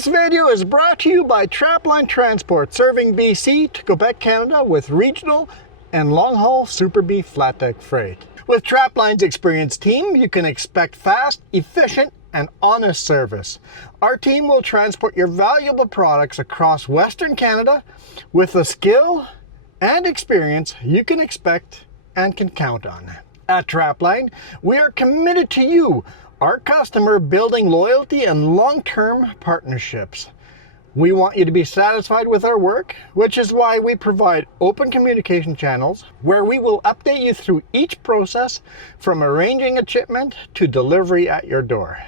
This video is brought to you by Trapline Transport, serving BC to Quebec, Canada with regional and long-haul Super B flat deck freight. With Trapline's experienced team, you can expect fast, efficient, and honest service. Our team will transport your valuable products across Western Canada with the skill and experience you can expect and can count on. At Trapline, we are committed to you, our customer, building loyalty and long-term partnerships. We want you to be satisfied with our work, which is why we provide open communication channels where we will update you through each process from arranging a shipment to delivery at your door.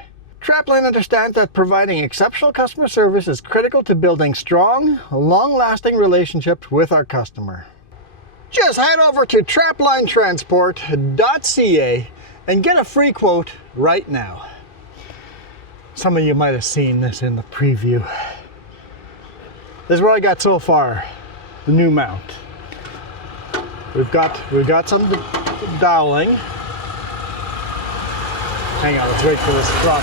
Trapline understands that providing exceptional customer service is critical to building strong, long-lasting relationships with our customer. Just head over to traplinetransport.ca and get a free quote right now. Some of you might have seen this in the preview. This is what I got so far, the new mount. We've got some doweling. Hang on, let's wait for this truck.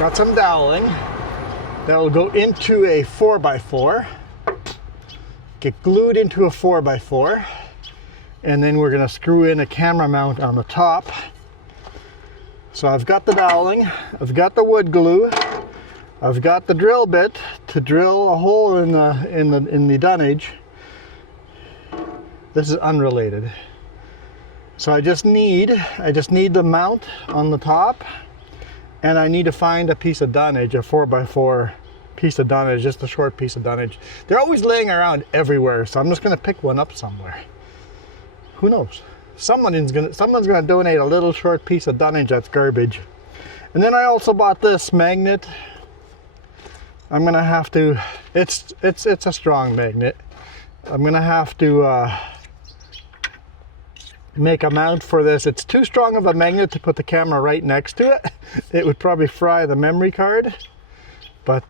Got some doweling that will go into a 4x4, get glued into a 4x4, and then we're going to screw in a camera mount on the top. So I've got the doweling, I've got the wood glue, I've got the drill bit to drill a hole in the dunnage. This is unrelated. So I just need the mount on the top, and I need to find a piece of dunnage, a 4x4 piece of dunnage, just a short piece of dunnage. They're always laying around everywhere, so I'm just gonna pick one up somewhere. Who knows? Someone's gonna donate a little short piece of dunnage that's garbage. And then I also bought this magnet. I'm gonna have to, it's a strong magnet. I'm gonna have to make a mount for this. It's too strong of a magnet to put the camera right next to it. It would probably fry the memory card, but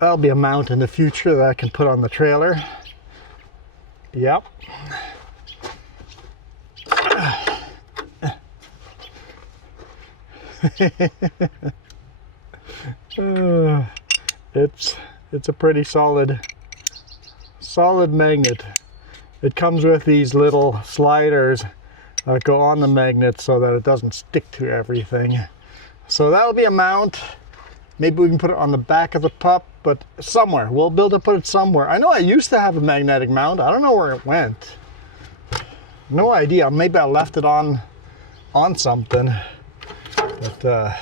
that'll be a mount in the future that I can put on the trailer. Yep. It's a pretty solid magnet. It comes with these little sliders that go on the magnet so that it doesn't stick to everything. So that'll be a mount. Maybe we can put it on the back of the pup, but somewhere. We'll build it, put it somewhere. I know I used to have a magnetic mount. I don't know where it went. No idea. Maybe I left it on something. But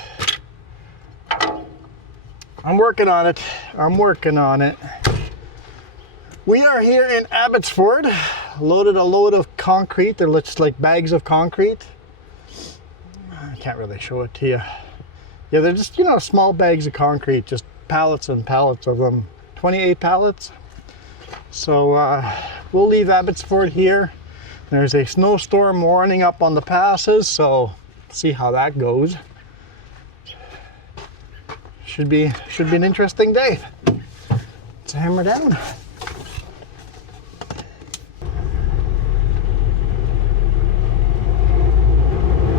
I'm working on it. I'm working on it. We are here in Abbotsford. Loaded a load of concrete. They're just like bags of concrete. I can't really show it to you. Yeah, they're just, you know, small bags of concrete, just pallets and pallets of them. 28 pallets. So we'll leave Abbotsford here. There's a snowstorm warning up on the passes, so see how that goes. Should be an interesting day. Let's hammer down.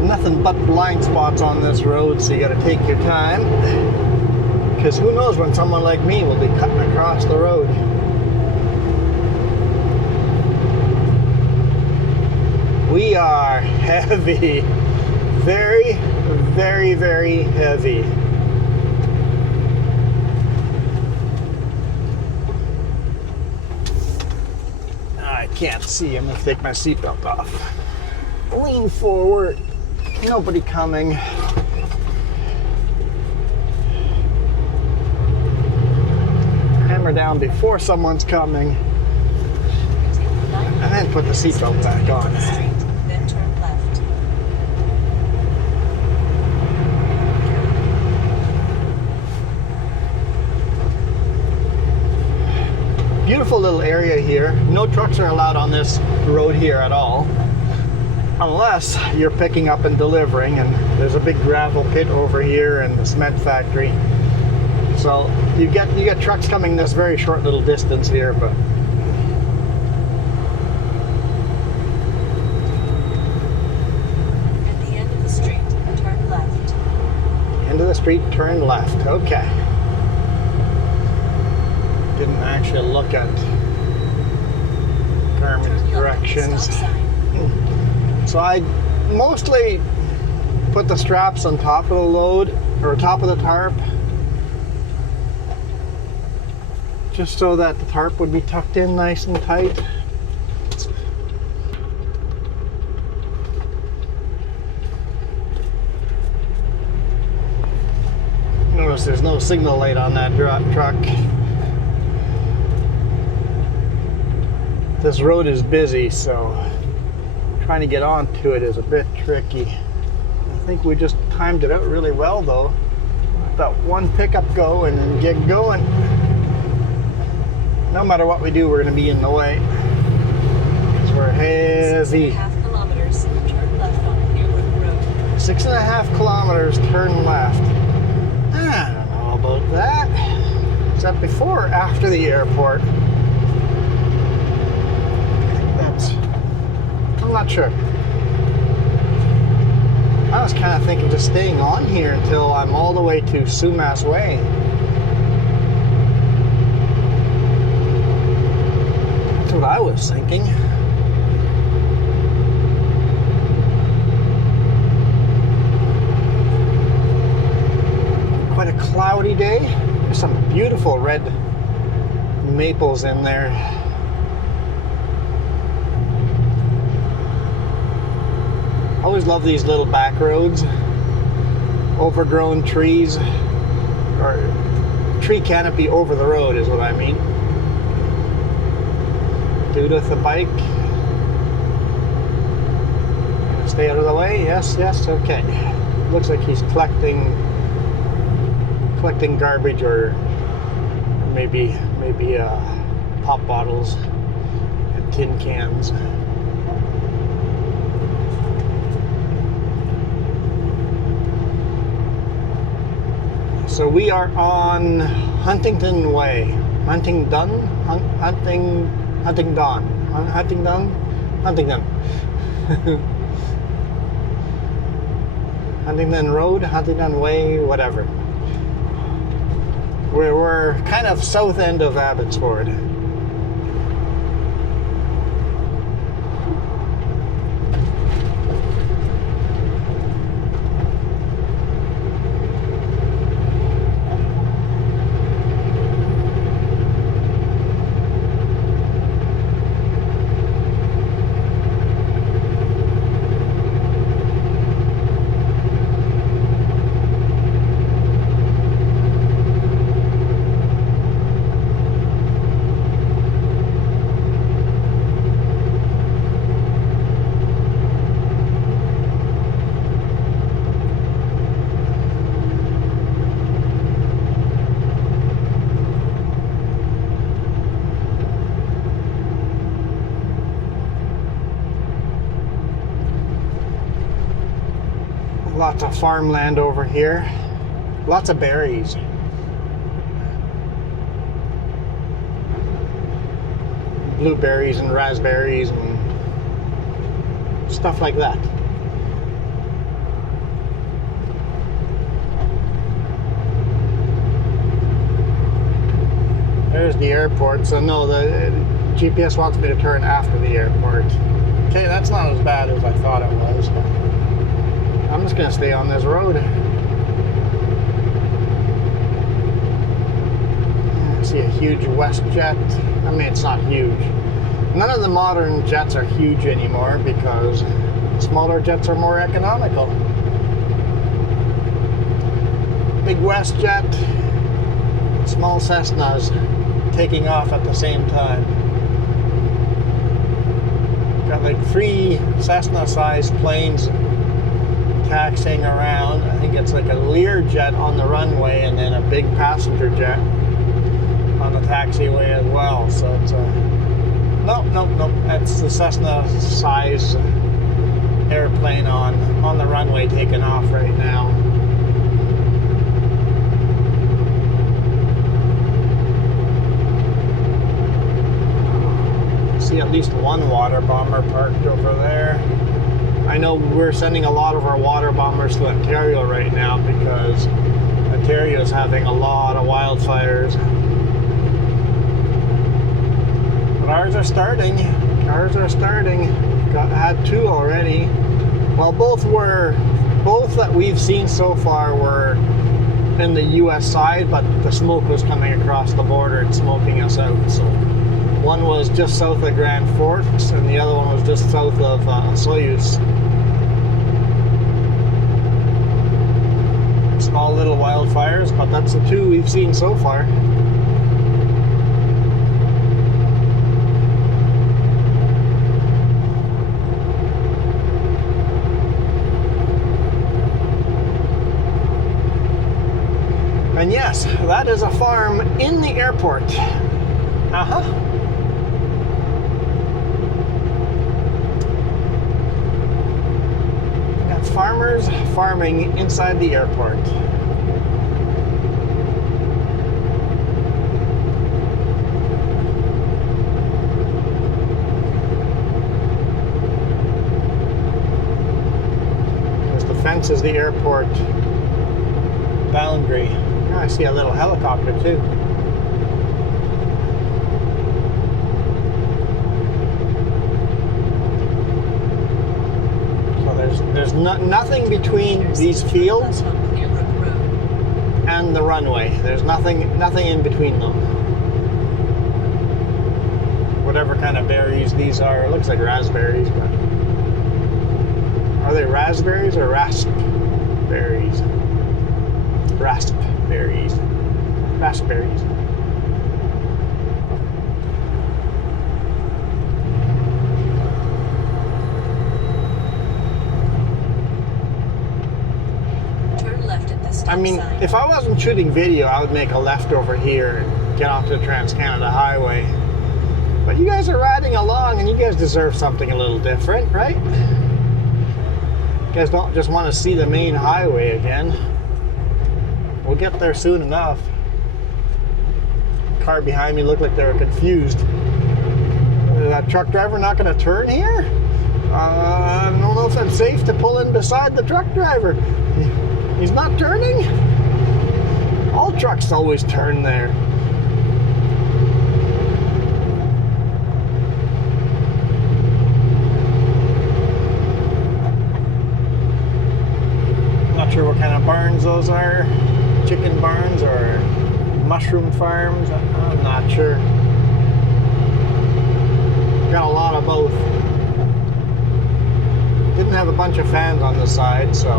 Nothing but blind spots on this road, so you got to take your time, because who knows when someone like me will be cutting across the road. We are heavy, very, very, very heavy. I can't see. I'm going to take my seatbelt off. Lean forward. Nobody coming. Hammer down before someone's coming. And then put the seatbelt back on. Then turn left. Beautiful little area here. No trucks are allowed on this road here at all, unless you're picking up and delivering, and there's a big gravel pit over here and the cement factory. So you get trucks coming this very short little distance here, but at the end of the street, turn left. street, turn left. Okay. Didn't actually look at Garmin's directions. So I mostly put the straps on top of the load, or top of the tarp, just so that the tarp would be tucked in nice and tight. Notice there's no signal light on that truck. This road is busy, so trying to get onto it is a bit tricky. I think we just timed it out really well though. That one pickup go and get going. No matter what we do, we're going to be in the way. Because we're heavy. 6.5 kilometers, turn left on Kenworth Road. 6.5 kilometers, turn left. I don't know about that. Is that before or after the airport? I'm not sure. I was kind of thinking just staying on here until I'm all the way to Sumas Way. That's what I was thinking. Quite a cloudy day. There's some beautiful red maples in there. I always love these little back roads. Overgrown trees, or tree canopy over the road is what I mean. Dude with the bike. Stay out of the way. Yes, yes, okay. Looks like he's collecting garbage, or maybe pop bottles and tin cans. So we are on Huntington Way. Huntington. Huntington Road, Huntington Way, whatever. We're kind of south end of Abbotsford. Lots of farmland over here. Lots of berries. Blueberries and raspberries and stuff like that. There's the airport. So no, the GPS wants me to turn after the airport. Okay, that's not as bad as I thought it was. I'm just going to stay on this road. I see a huge WestJet. I mean, it's not huge. None of the modern jets are huge anymore because smaller jets are more economical. Big WestJet, small Cessnas taking off at the same time. Got like 3 Cessna-sized planes taxiing around. I think it's like a Learjet on the runway and then a big passenger jet on the taxiway as well. So it's a nope. That's the Cessna size airplane on the runway taking off right now. I see at least one water bomber parked over there. I know we're sending a lot of our water bombers to Ontario right now because Ontario is having a lot of wildfires. But ours are starting. Ours are starting. Had 2 already. Well, both that we've seen so far were in the US side, but the smoke was coming across the border and smoking us out. So one was just south of Grand Forks and the other one was just south of Soyuz. Small little wildfires, but that's the 2 we've seen so far. And yes, that is a farm in the airport. Uh-huh. We got farmers farming inside the airport. Because the fence is the airport boundary. I see a little helicopter too. So there's nothing between these fields and the runway. There's nothing in between them. Whatever kind of berries these are, it looks like raspberries, but are they raspberries or raspberries? Raspberries. Raspberries. Turn left at this I mean, sign. if I wasn't shooting video, I would make a left over here and get onto the Trans-Canada Highway. But you guys are riding along and you guys deserve something a little different, right? You guys don't just want to see the main highway again. We'll get there soon enough. The car behind me looked like they were confused. Is that truck driver not going to turn here? I don't know if it's safe to pull in beside the truck driver. He's not turning? All trucks always turn there. Not sure what kind of barns those are. Chicken barns or mushroom farms. I'm not sure. Got a lot of both. Didn't have a bunch of fans on the side, so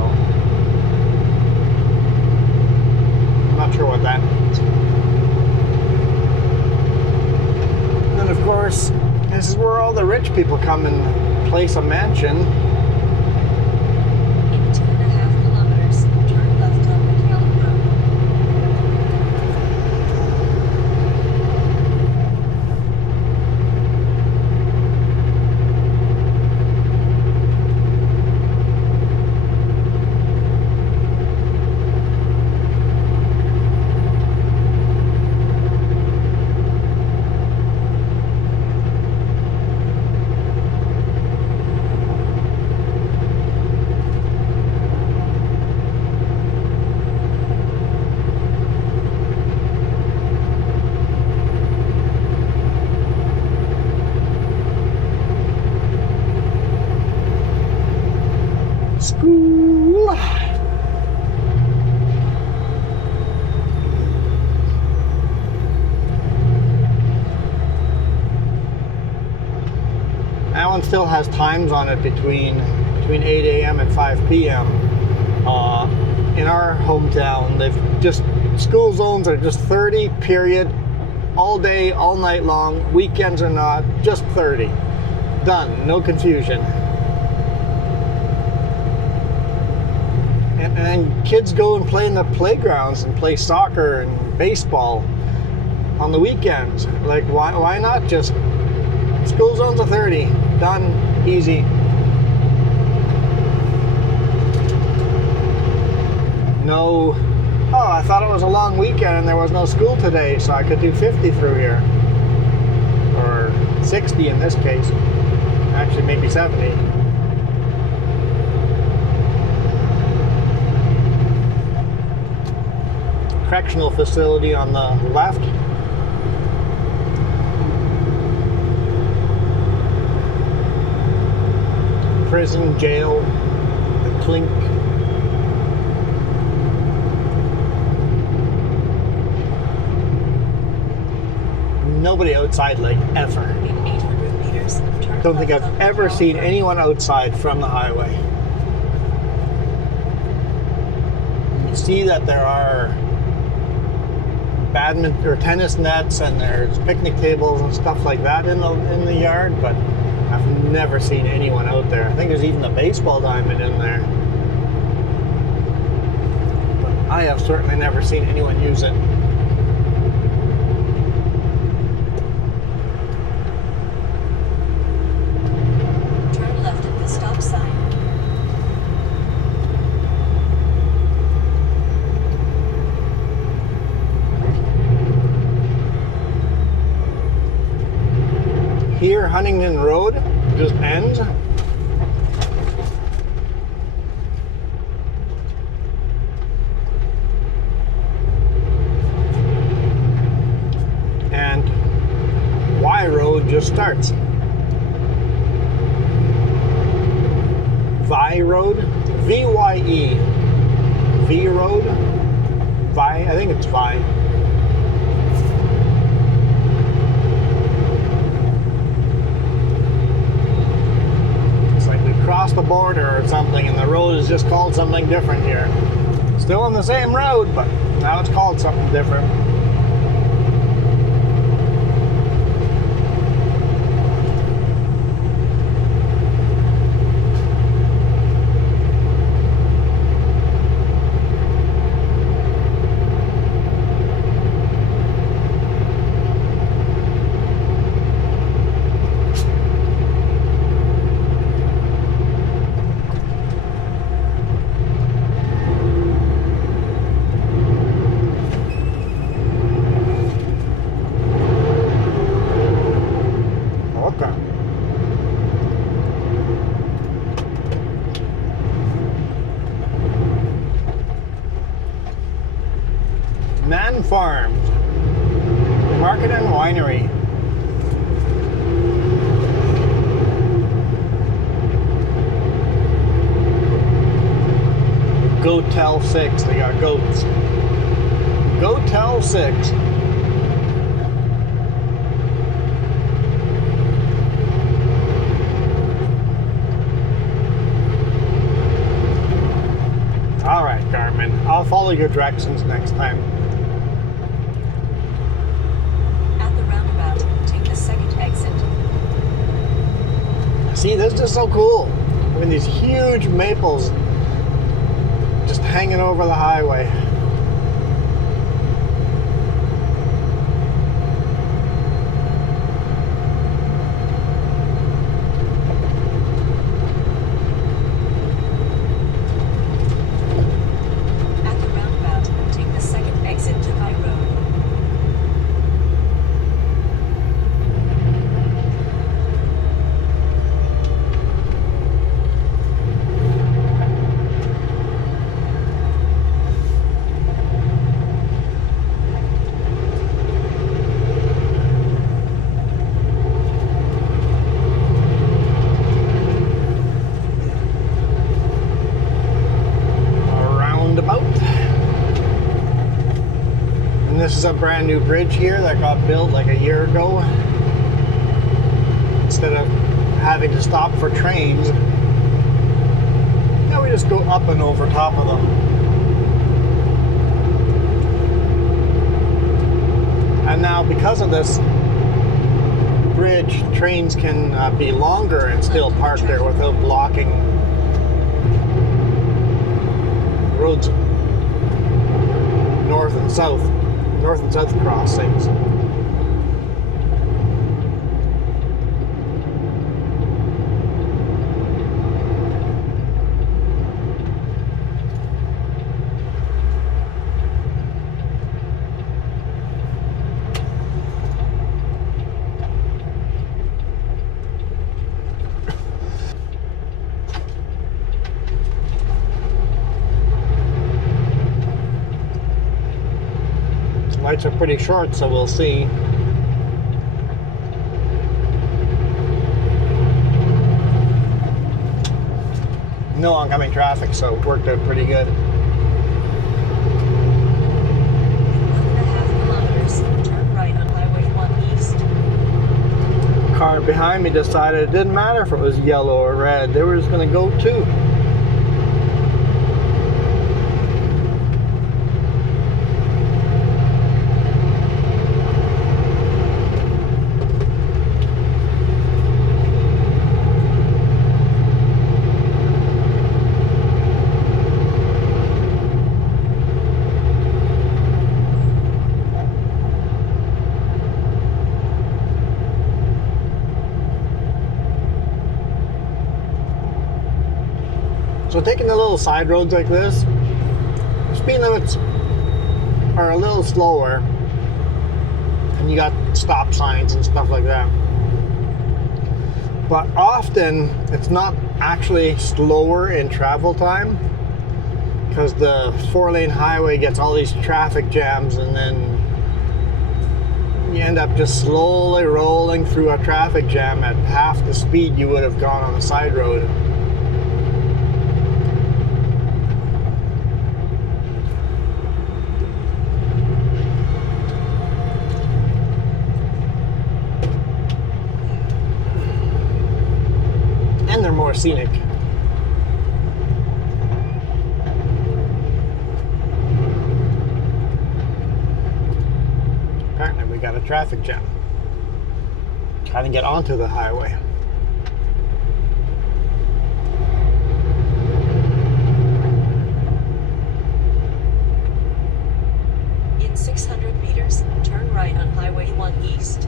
I'm not sure what that means. And then of course, this is where all the rich people come and place a mansion. In 2.5 kilometers, turn left on McAllen Road. School. That one still has times on it between 8 a.m. and 5 p.m. In our hometown, school zones are just 30, period. All day, all night long. Weekends are not, just 30. Done, no confusion. And kids go and play in the playgrounds and play soccer and baseball on the weekends. Like, why not just school zones of 30? Done, easy. No, oh, I thought it was a long weekend and there was no school today, so I could do 50 through here. Or 60 in this case. Actually, maybe 70. correctional facility on the left. Prison, jail, the clink. Nobody outside, like, ever. In 800 meters, turn Don't think left I've on ever Calvert. seen anyone outside from the highway. You see that there are badminton or tennis nets and there's picnic tables and stuff like that in the yard, but I've never seen anyone out there. I think there's even a baseball diamond in there. But I have certainly never seen anyone use it. Turn left at the stop sign. Here, Huntington Road just ends. And Y Road just starts. Vi Road, V-Y-E. V Road, Vi, I think it's Vi. Cross the border or something, and the road is just called something different here. Still on the same road, but now it's called something different. Man Farms, Market and Winery. Go Tell 6, they got goats. Go Tell 6. Alright, Garmin, I'll follow your directions next time. At the roundabout, take the second exit. See, this is just so cool. I mean, these huge maples just hanging over the highway. At the roundabout, take the second exit to High Road. And this is a brand new bridge here that got built like a year ago. Instead of having to stop for trains, now we just go up and over top of them. And now because of this bridge, trains can be longer and still park there without blocking roads north and south crossings. lights are pretty short, so we'll see. No oncoming traffic, so it worked out pretty good. 1.5 kilometers, turn right on Highway 1 East. Car behind me decided it didn't matter if it was yellow or red, they were just going to go too. So taking the little side roads like this, speed limits are a little slower, and you got stop signs and stuff like that. But often it's not actually slower in travel time, because the 4-lane highway gets all these traffic jams, and then you end up just slowly rolling through a traffic jam at half the speed you would have gone on a side road. And they're more scenic. Apparently we got a traffic jam. Trying to get onto the highway. In 600 meters, turn right on Highway 1 East.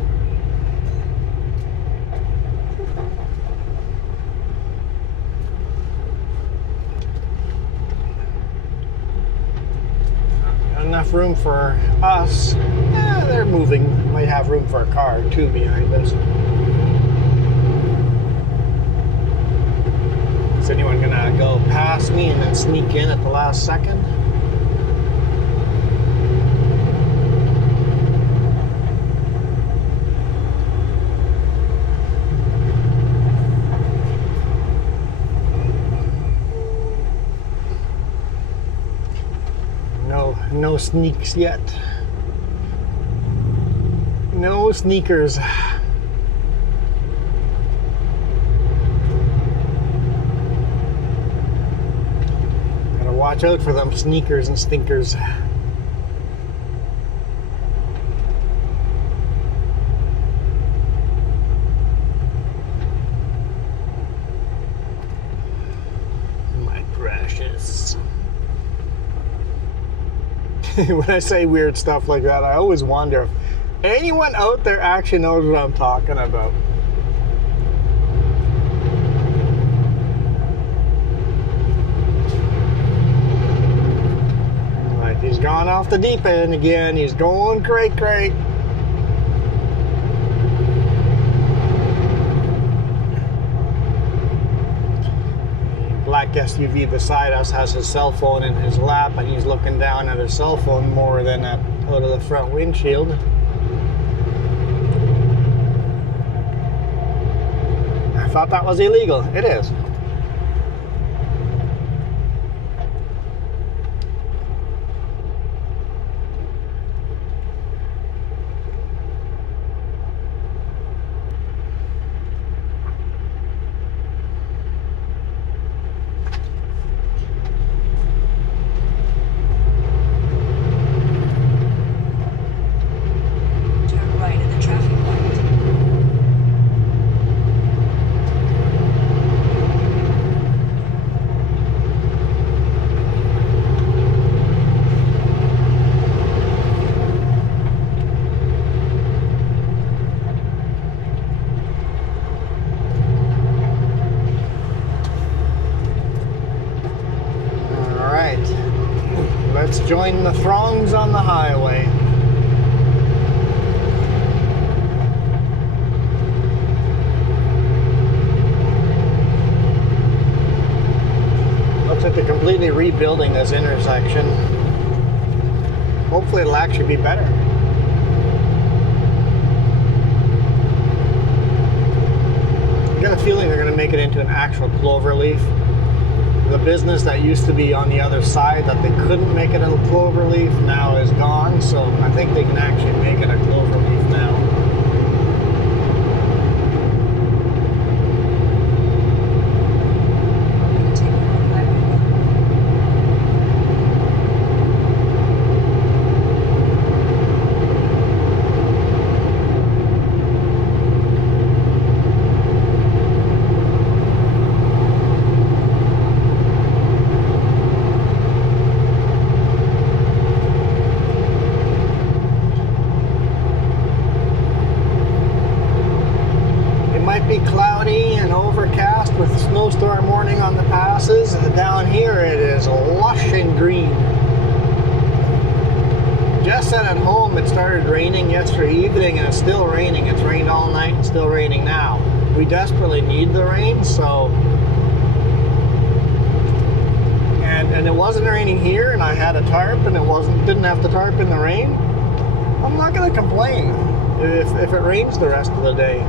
Enough room for us. They're moving. Might have room for a car too behind us. Is anyone gonna go past me and then sneak in at the last second? No sneaks yet. No sneakers. Gotta watch out for them sneakers and stinkers. My precious. When I say weird stuff like that, I always wonder if anyone out there actually knows what I'm talking about. Right, he's gone off the deep end again. He's going cray. Black SUV beside us has his cell phone in his lap, and he's looking down at his cell phone more than out of the front windshield. I thought that was illegal. It is. Let's join the throngs on the highway. Looks like they're completely rebuilding this intersection. Hopefully it'll actually be better. make it into an actual clover leaf. The business that used to be on the other side that they couldn't make it a clover leaf now is gone, so I think they can actually make it a clover leaf now. Cloudy and overcast with a snowstorm warning on the passes. Down here it is lush and green. Jess said at home it started raining yesterday evening and it's still raining. It's rained all night and still raining now. We desperately need the rain, so... And it wasn't raining here, and I had a tarp and didn't have to tarp in the rain. I'm not going to complain if it rains the rest of the day.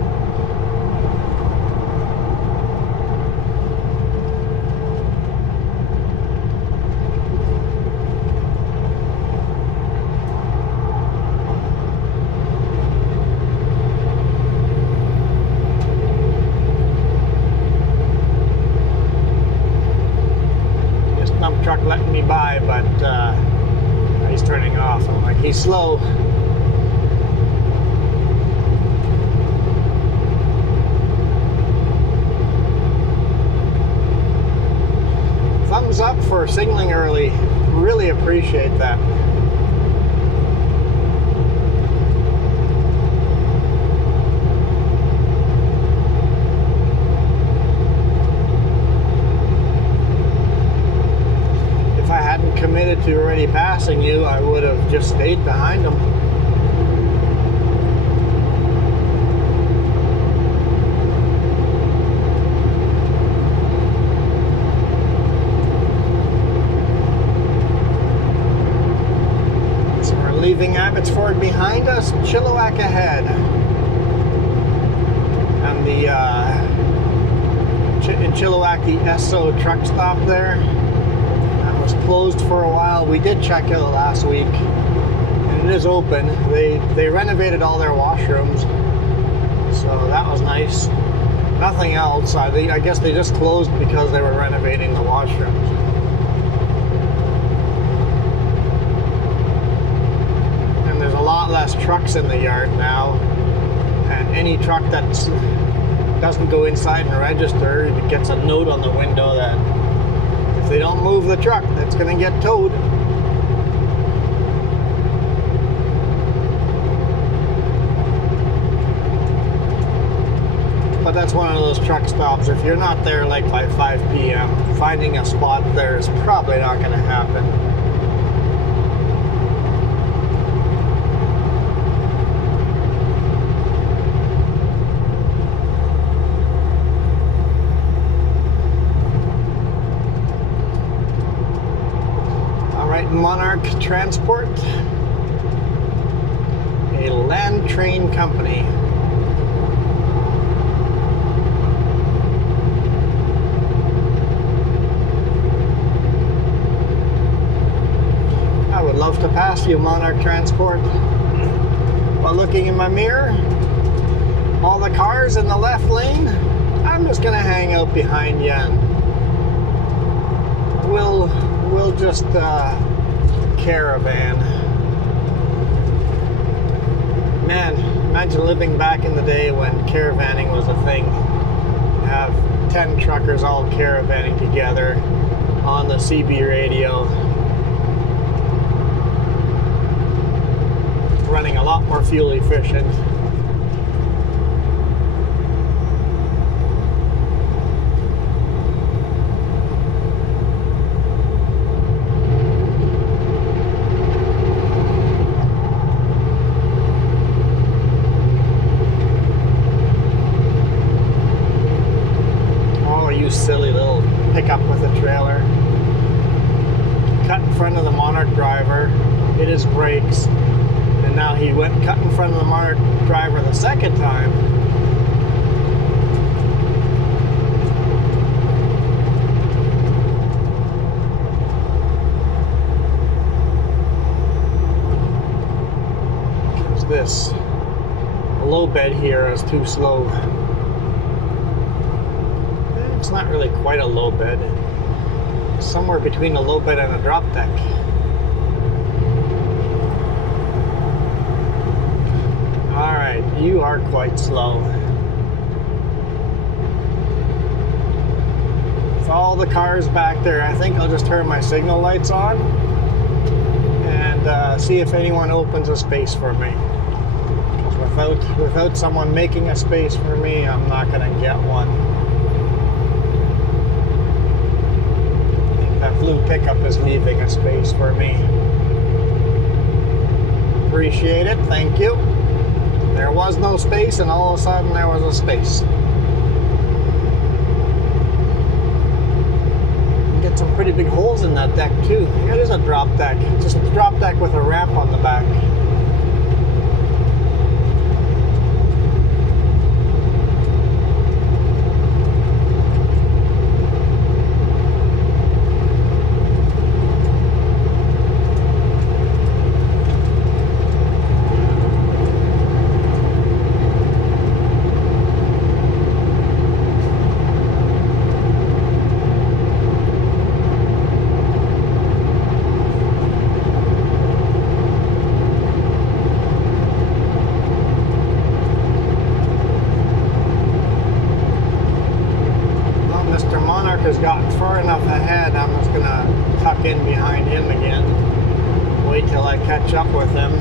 Truck letting me by, but he's turning off. I'm like, he's slow. Thumbs up for signaling early. Really appreciate that. Committed to already passing you, I would have just stayed behind them. So we're leaving Abbotsford behind us, Chilliwack ahead. And in Chilliwack, the Esso truck stop there was closed for a while. We did check out last week and it is open. They renovated all their washrooms, so that was nice. Nothing else. I guess they just closed because they were renovating the washrooms. And there's a lot less trucks in the yard now, and any truck that doesn't go inside and register, it gets a note on the window that if they don't move the truck, that's going to get towed. But that's one of those truck stops. If you're not there like by 5 p.m., finding a spot there is probably not going to happen. Monarch Transport, a land train company. I would love to pass you, Monarch Transport. While looking in my mirror, all the cars in the left lane, I'm just gonna hang out behind you and we'll just caravan. Man, imagine living back in the day when caravanning was a thing. Have 10 truckers all caravanning together on the CB radio, running a lot more fuel efficient. Silly little pickup with a trailer. Cut in front of the Monarch driver, hit his brakes, and now he went cut in front of the Monarch driver the second time. here as too slow. It's not really quite a low bed. It's somewhere between a low bed and a drop deck. Alright, you are quite slow. With all the cars back there, I think I'll just turn my signal lights on and see if anyone opens a space for me. Because without someone making a space for me, I'm not going to get one. I think that blue pickup is leaving a space for me. Appreciate it, thank you. There was no space, and all of a sudden there was a space. Get some pretty big holes in that deck too. It is a drop deck, just a drop deck with a ramp on the back. Has gotten far enough ahead, I'm just gonna tuck in behind him again. Wait till I catch up with him.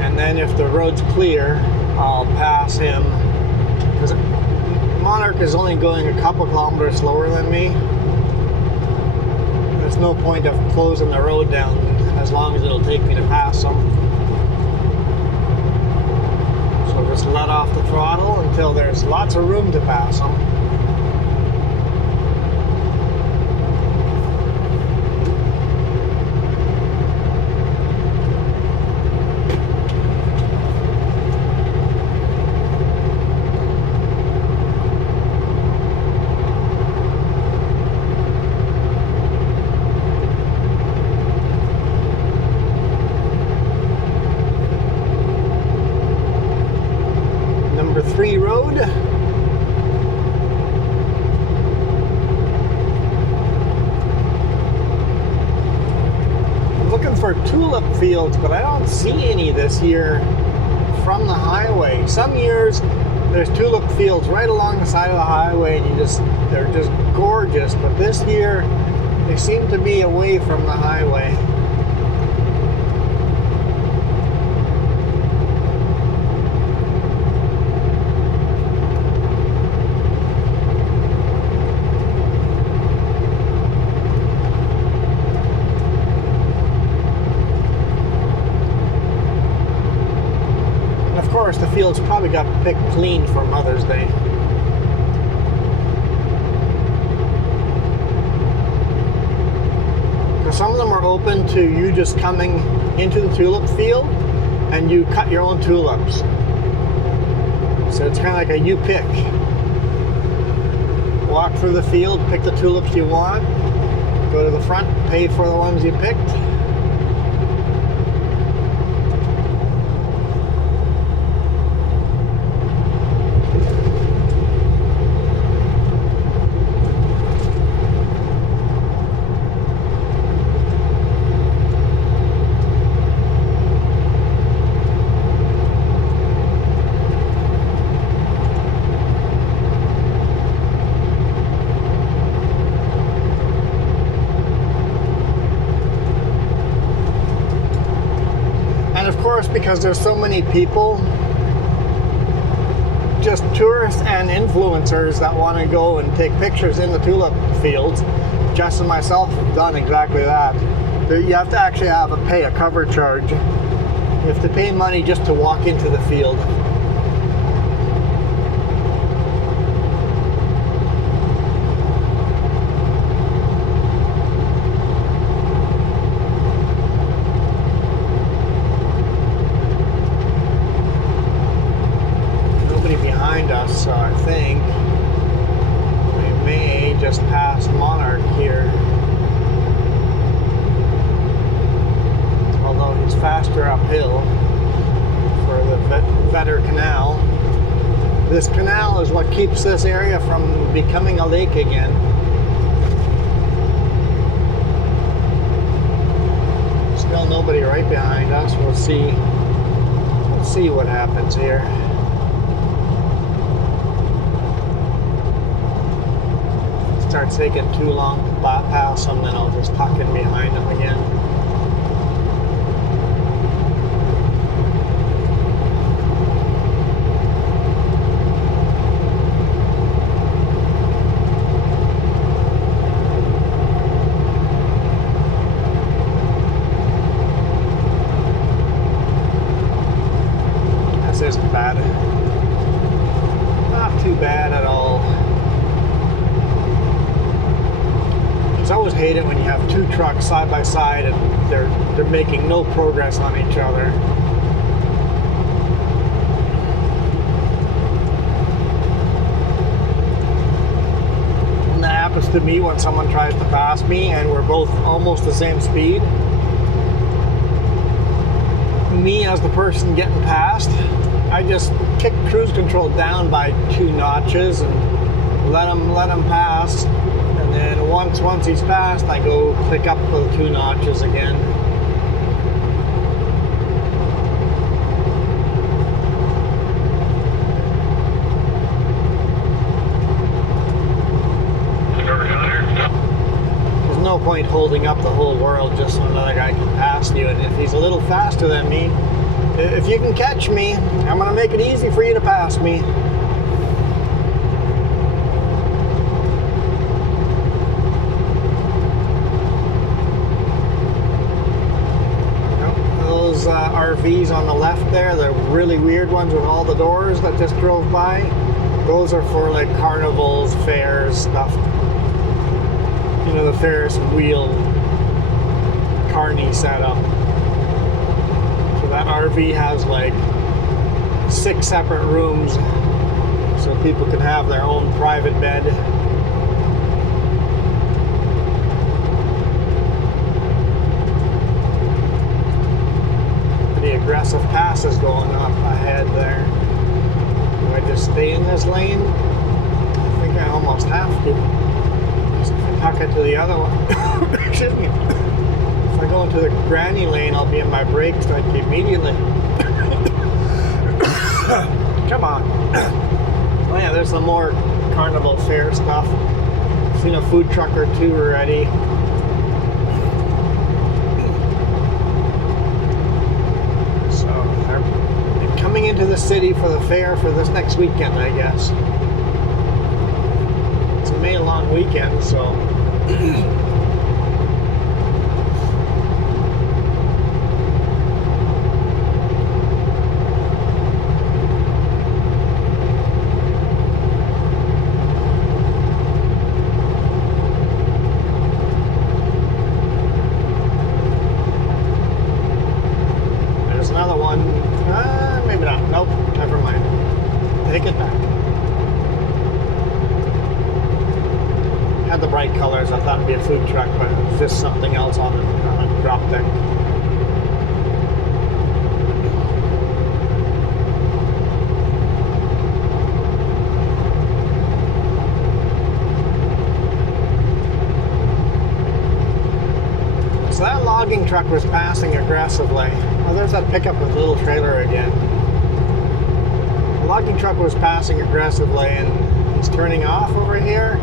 And then if the road's clear, I'll pass him. Because Monarch is only going a couple kilometers slower than me. There's no point of closing the road down as long as it'll take me to pass him. Just let off the throttle until there's lots of room to pass them. Road. I'm looking for tulip fields, but I don't see any this year from the highway. Some years there's tulip fields right along the side of the highway and they're just gorgeous, but this year they seem to be away from the highway. The fields probably got picked clean for Mother's Day. Because some of them are open to you just coming into the tulip field and you cut your own tulips. So it's kind of like a you pick. Walk through the field, pick the tulips you want, go to the front, pay for the ones you picked. Because there's so many people, just tourists and influencers that want to go and take pictures in the tulip fields. Jess and myself have done exactly that. You have to actually pay a cover charge. You have to pay money just to walk into the field. So I think we may just pass Monarch here. Although It's faster uphill for the Vetter Canal. This canal is what keeps this area from becoming a lake again. Still nobody right behind us. We'll see what happens here. If it starts taking too long to bypass them, then I'll just tuck in behind them again. Isn't bad. Not too bad at all. I always hate it when you have two trucks side by side and they're making no progress on each other. And that happens to me when someone tries to pass me and we're both almost the same speed. Me as the person getting passed, I just kick cruise control down by 2 notches and let him pass. And then once he's passed, I go click up the 2 notches again. There's no point holding up the whole world just so another guy can pass you. And if he's a little faster than me, if you can catch me, I'm going to make it easy for you to pass me. Those RVs on the left there, the really weird ones with all the doors that just drove by, those are for like carnivals, fairs, stuff. You know, the Ferris wheel carny setup. That RV has like 6 separate rooms so people can have their own private bed. Pretty aggressive passes going up ahead there. Do I just stay in this lane? I think I almost have to. Just tuck it to the other one. Excuse me. If I go into the granny lane, I'll be in my brakes like immediately. Come on. Oh yeah, there's some more carnival fair stuff. Seen a food truck or 2 already. So they're coming into the city for the fair for this next weekend, I guess. It's a May long weekend, so colors. I thought it'd be a food truck, but it's just something else on the drop deck. So that logging truck was passing aggressively. Oh, there's that pickup with little trailer again. The logging truck was passing aggressively and he's turning off over here.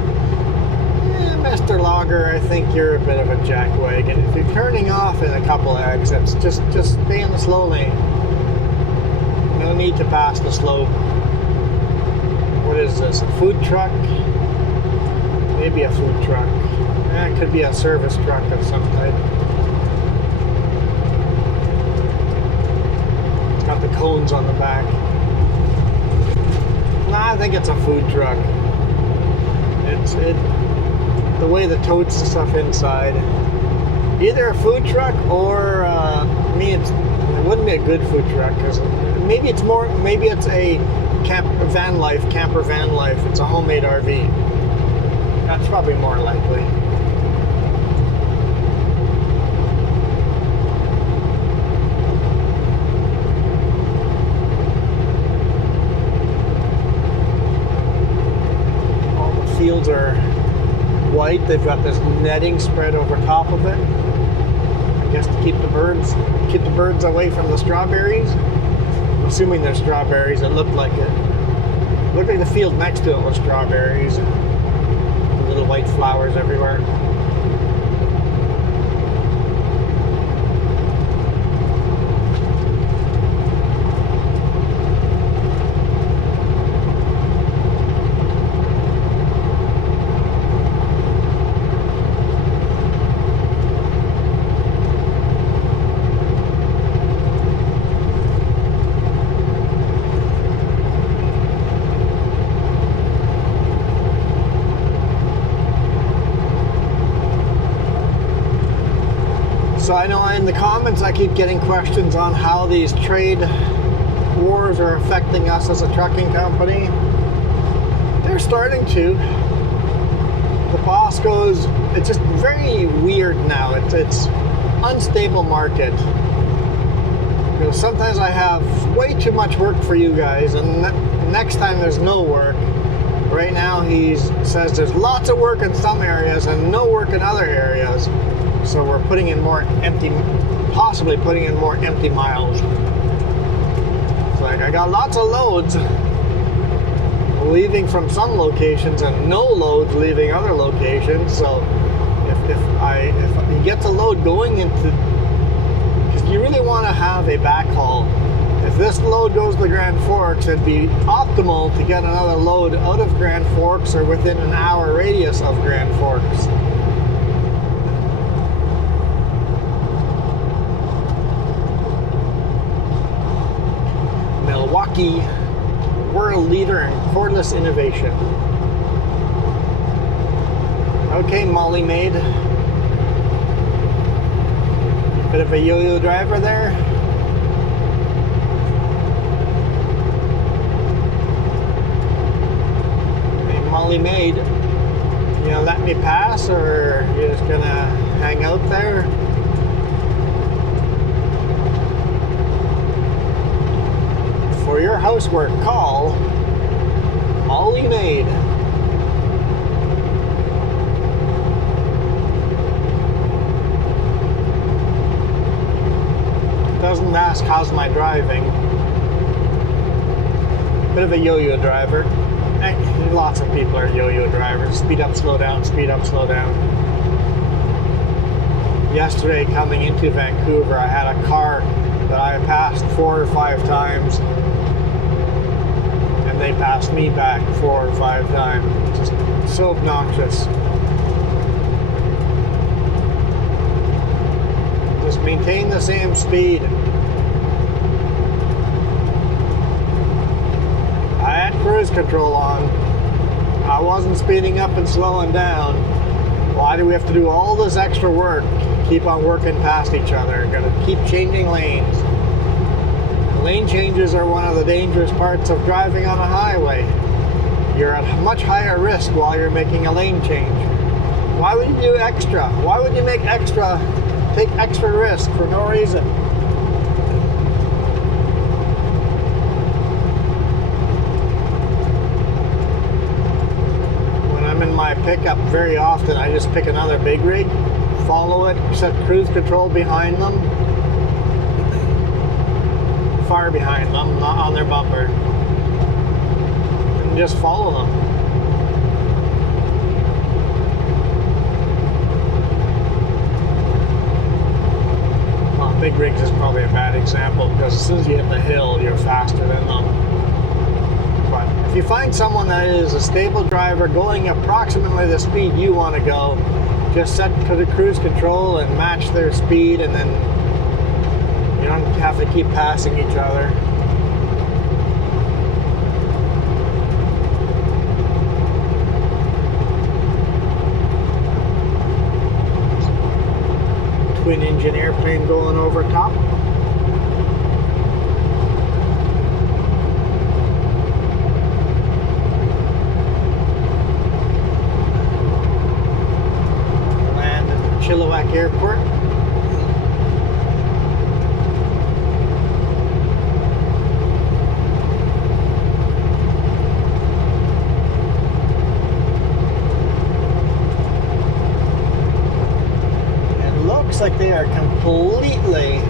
Mr. Logger, I think you're a bit of a jackwagon. If you're turning off in a couple of exits, just stay in the slow lane. No need to pass the slope. What is this? A food truck? Maybe a food truck. It could be a service truck of some type. It's got the cones on the back. Nah, I think it's a food truck. The way the totes and stuff inside. Either a food truck or I mean, it wouldn't be a good food truck because maybe it's a camper van life. It's a homemade RV. That's probably more likely. fields are white. They've got this netting spread over top of it. I guess to keep the birds away from the strawberries. I'm assuming they're strawberries. It looked like it. It looked like the field next to it was strawberries. Little white flowers everywhere. So I know in the comments I keep getting questions on how these trade wars are affecting us as a trucking company. They're starting to. The Bosco's, it's just very weird now. It's unstable market. You know, sometimes I have way too much work for you guys, and next time there's no work. Right now he says there's lots of work in some areas and no work in other areas. So we're putting in more possibly putting in more empty miles. It's like I got lots of loads leaving from some locations and no loads leaving other locations. So if he gets a load going into, because you really want to have a backhaul. If this load goes to Grand Forks, it'd be optimal to get another load out of Grand Forks or within an hour radius of Grand Forks. Milwaukee, world leader in cordless innovation. Okay, Molly Maid. Bit of a yo-yo driver there. Hey, Molly Maid, you gonna let me pass, or you just gonna hang out there? For your housework, call Molly Maid. Doesn't ask how's my driving. Bit of a yo-yo driver. Lots of people are yo-yo drivers. Speed up, slow down, speed up, slow down. Yesterday coming into Vancouver, I had a car that I passed 4 or 5 times, and they passed me back 4 or 5 times. Just so obnoxious. Just maintain the same speed. I had cruise control on. I wasn't speeding up and slowing down. Why do we have to do all this extra work? Keep on working past each other. Gonna keep changing lanes. Lane changes are one of the dangerous parts of driving on a highway. You're at much higher risk while you're making a lane change. Why would you do extra? Why would you take extra risk for no reason? When I'm in my pickup, very often I just pick another big rig, follow it, set cruise control behind them, far behind them, not on their bumper, and just follow them. Well, big rigs is probably a bad example, because as soon as you hit the hill, you're faster than them. But if you find someone that is a stable driver going approximately the speed you want to go, just set to the cruise control and match their speed, and then you don't have to keep passing each other. Twin engine airplane going over top. Land at Chilliwack Airport. they are completely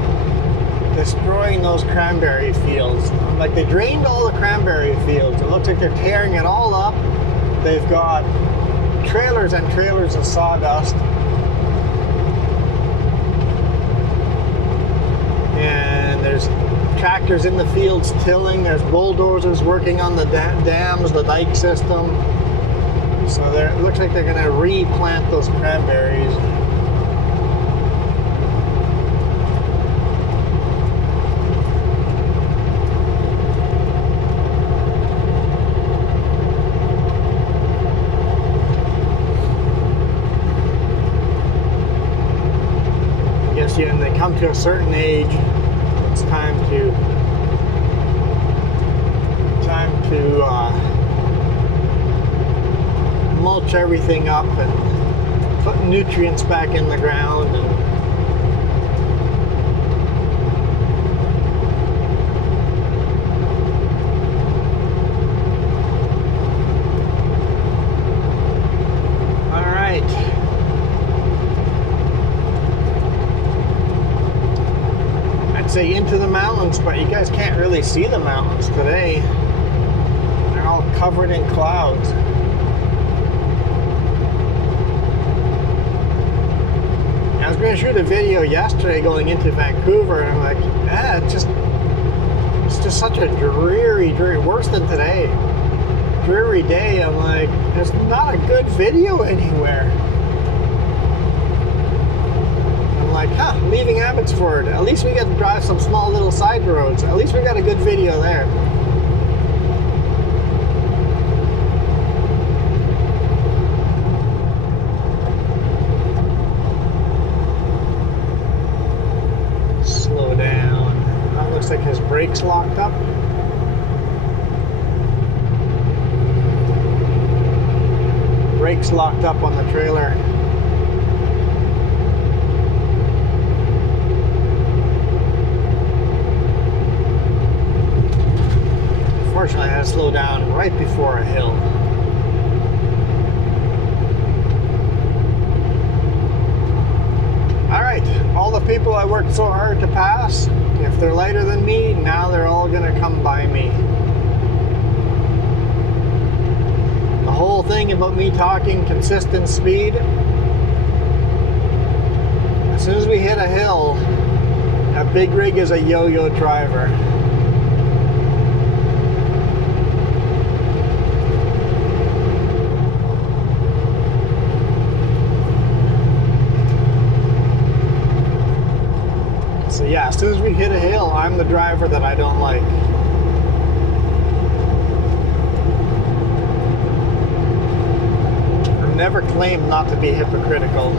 destroying those cranberry fields. Like, they drained all the cranberry fields. It looks like they're tearing it all up. They've got trailers and trailers of sawdust. And there's tractors in the fields tilling. There's bulldozers working on the dams, the dike system. So it looks like they're going to replant those cranberries. And they come to a certain age, it's time to mulch everything up and put nutrients back in the ground. And say into the mountains, but you guys can't really see the mountains today. They're all covered in clouds. I was going to shoot a video yesterday going into Vancouver, and I'm like, it's just such a dreary, worse than today, dreary day. I'm like, there's not a good video anywhere. Like, leaving Abbotsford. At least we got to drive some small little side roads. At least we got a good video there. Slow down. That looks like his brakes locked up. Brakes locked up on the trailer. Unfortunately, I had to slow down right before a hill. Alright, all the people I worked so hard to pass, if they're lighter than me, now they're all going to come by me. The whole thing about me talking consistent speed, as soon as we hit a hill, a big rig is a yo-yo driver. Yeah, as soon as we hit a hill, I'm the driver that I don't like. I've never claimed not to be hypocritical.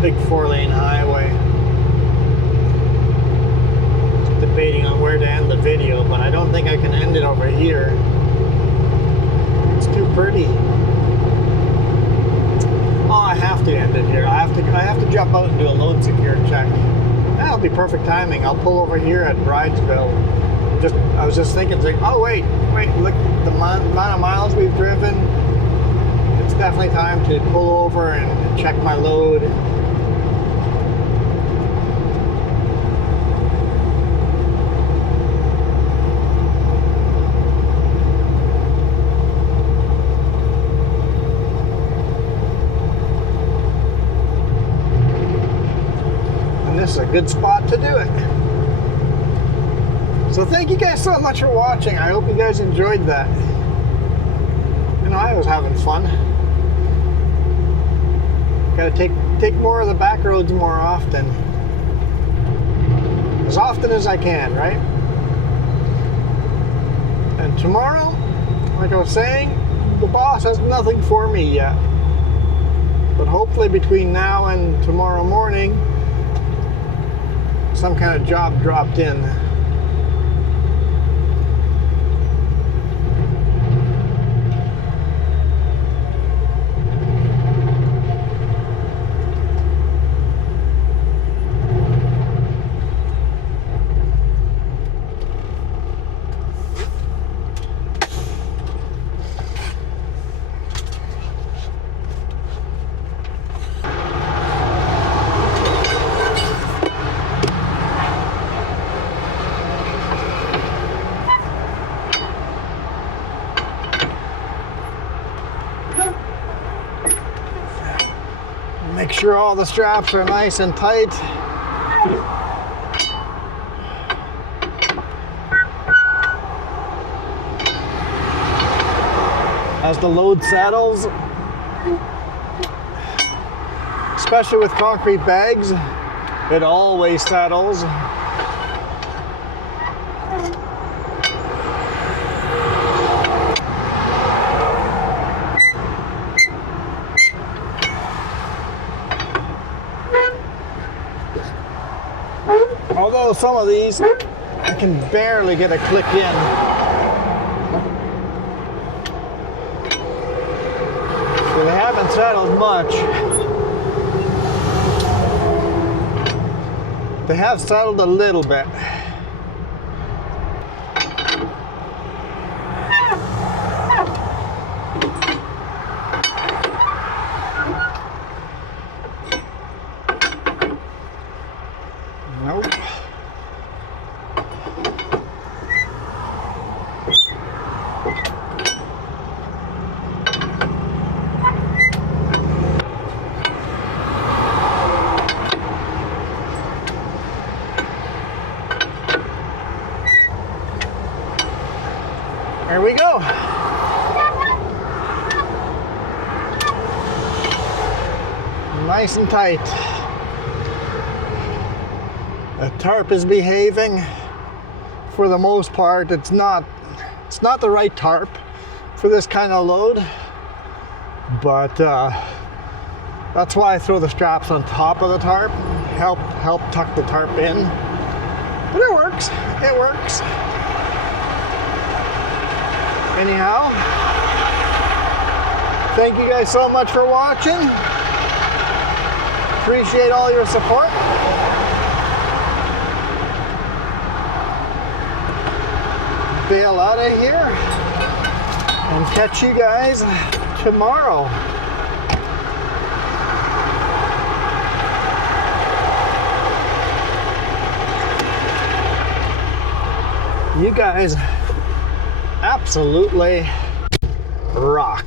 big 4-lane highway. Debating on where to end the video, but I don't think I can end it over here. It's too pretty. Oh, I have to end it here. I have to jump out and do a load secure check. That'll be perfect timing. I'll pull over here at Bridesville. I was just thinking, like, oh wait, look, the amount of miles we've driven. definitely time to pull over and check my load. This is a good spot to do it. So thank you guys so much for watching. I hope you guys enjoyed that. You know, I was having fun. Gotta take more of the back roads more often. As often as I can, right? And tomorrow, like I was saying, the boss has nothing for me yet. But hopefully between now and tomorrow morning, some kind of job dropped in. Make sure all the straps are nice and tight. As the load settles, especially with concrete bags, it always settles. Although some of these, I can barely get a click in. So they haven't settled much. They have settled a little bit. Nope. There we go. Nice and tight. The tarp is behaving for the most part. It's not the right tarp for this kind of load, but that's why I throw the straps on top of the tarp, help tuck the tarp in. But it works. It works. Anyhow, thank you guys so much for watching. Appreciate all your support. Bail out of here and catch you guys tomorrow. You guys absolutely rock.